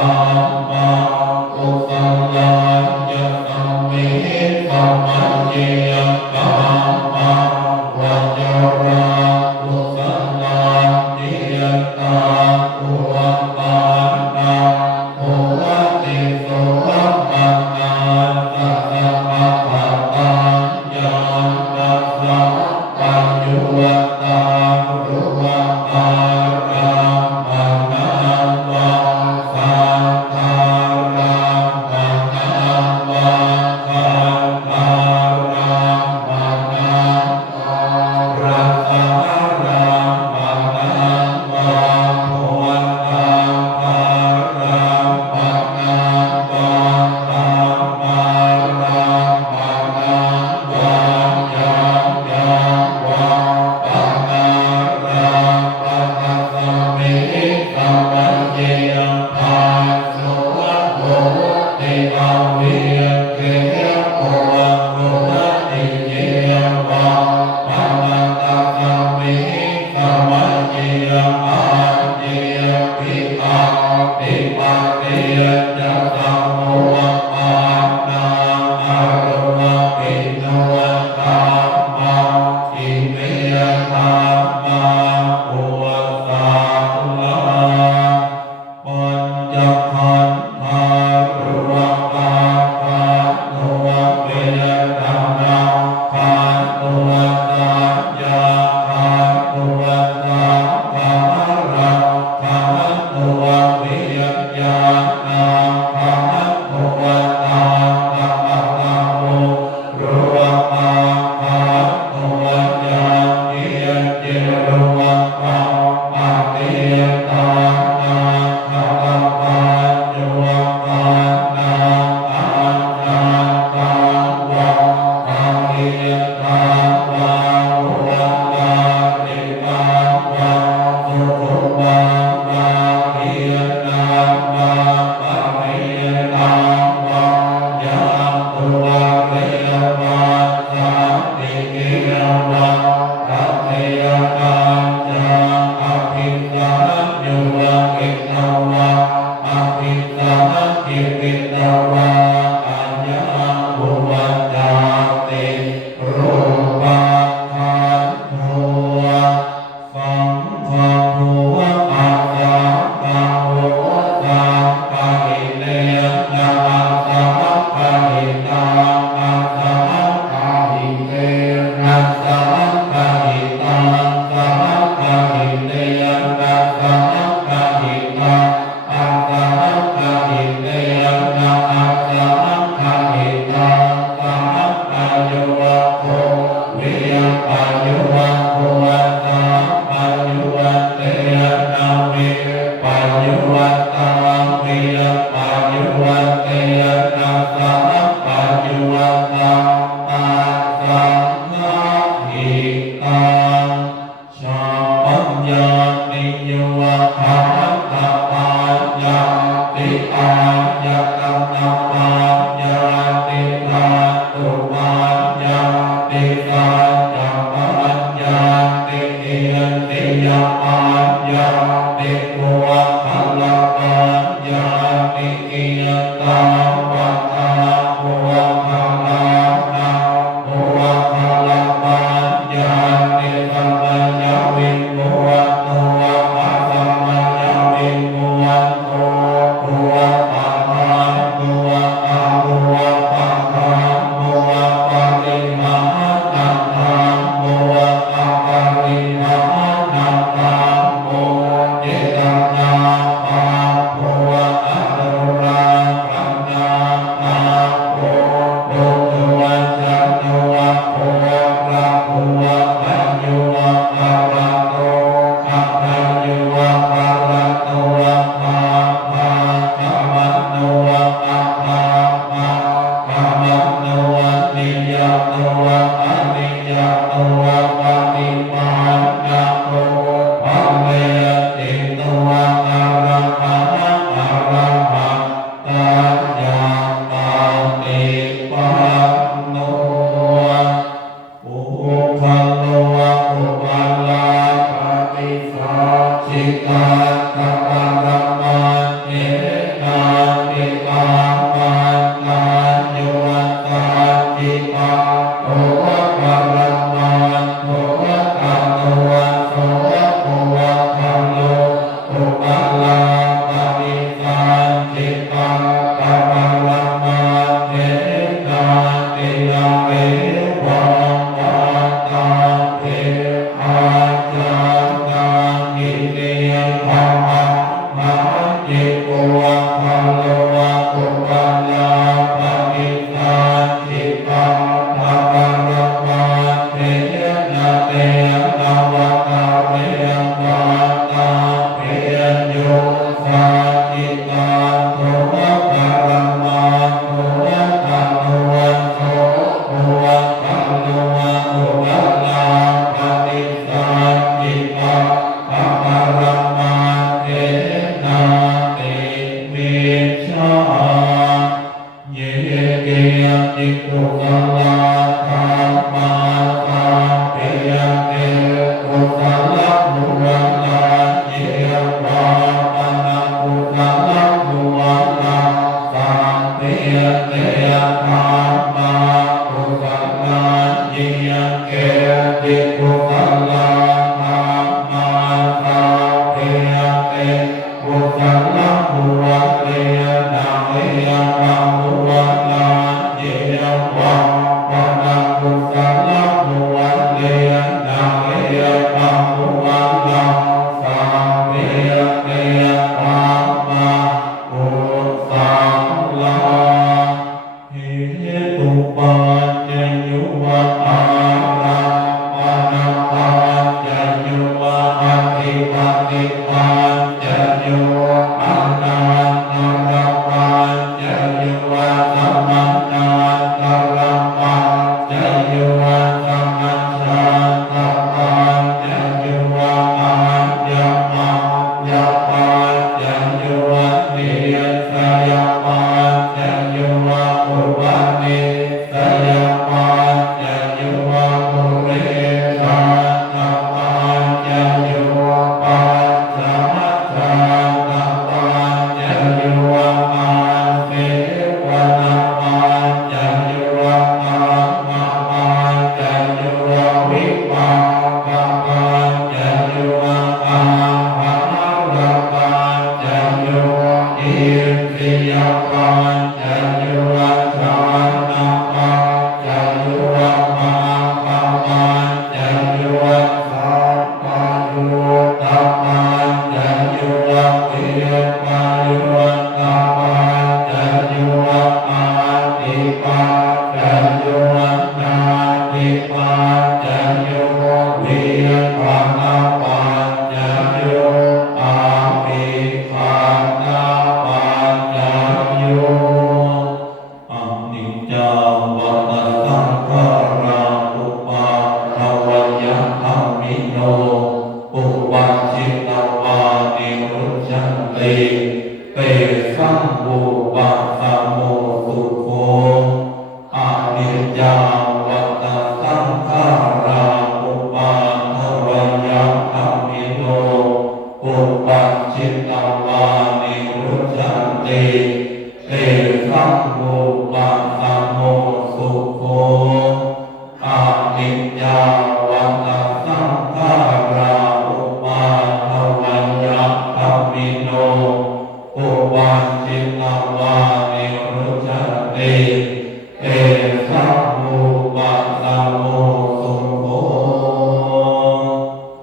ปัญญา โกภะคะวะโตปัญญาปฏิสันติปังภะคะวะเตนะเตนะวะตาเววะตาเวโยสัจจิตังโตภะคะวะโตอะระหะโตโตภะคะวะโตปัญญาปฏิสันติปังภะคะวะเตนะเตวิชาเยเกยติโกสัลลาธรรมาสาเปยเตโกสัลลมุวัลลาเยวาปนะโกสัลลมุวัลลาสัมเปยเตธรรมาโกสัลลาเยเกติโกสัลลาธรรมาสาเปยเตโกสัลลมุวัลเลนะเมยะมุวัลลาเยวาปนะโกสัลลมุวัลเลนะเมยะมุวัลลาสัมเปยเตธรรมาโกสัลลาเหตุปัจจยุวะอารัมมณปัจจยุวะอธิปติปัจจยุอนันตรปัจจยุวะสัมมัญญาตรปัจจยุวะสัมมัญชาตปัจจยุวะอัญญมัญญปัจจยุวะเนสยปัจจยุวะปุวะเนสยปัจจยุวะปุเรชาตปัจจยุวะปัจจมัจจาตปัจจยุวะอาเสวนาปัจจยุวะอามาปัจจยุวะวิปัสสนาปัจจยุวะอาภารปัจจยุวะอินทรียปัจจยุวะฌานปัจจยุวะมาคะปัจจยุวะสัพพะยุตตปัจจยุวะเวปะยุตตปัจจยุวะอาติปัจจยุวะนาติปัจจยุวะเวปะนาปัจจยุอาภิปันนาปัจจยุอนิจจาวัฏสังขาราอุปาทวยธัมมิโนอุปัชชิตวานิรุจฉันติเตสังอุปัสสโมสุโขอนิจจาวัฏสังขาราอุปาทวยธัมมิโนอุปัชชิตวา